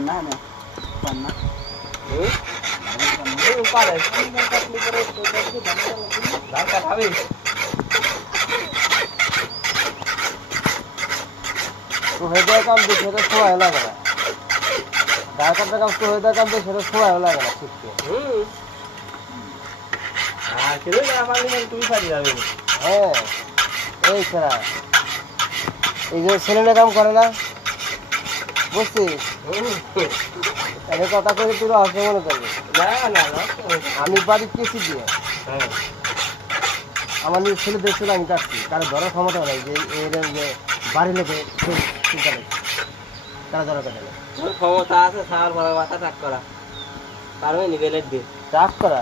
না না পান্না পারে কাটলি করে ধান কাটাবি তো হয়ে যায় কাম দেখে তো সময় লাগে না ধান কাটার কাম তো হয়ে যায় কাম দেখে তো সময় লাগে না শিখতে আর কেন না পারলি না তুই পারি যাবে হ্যাঁ এই ছাড়া এই যে ছেলেরা কাম করে না বুঝছিস তাহলে কথা করে তুই অসে মনে করবি না না আমি বাড়ি কেসি দিয়ে হ্যাঁ আমার নিজের ছেলে দেখছিল আমি কাটছি কারো ধরার ক্ষমতা নাই যে এরকম যে বাড়ি লোকে তারা ধরা কাটে ক্ষমতা আছে সার বড় মাথা টাক করা পারবে নি বেলেট দিয়ে চাষ করা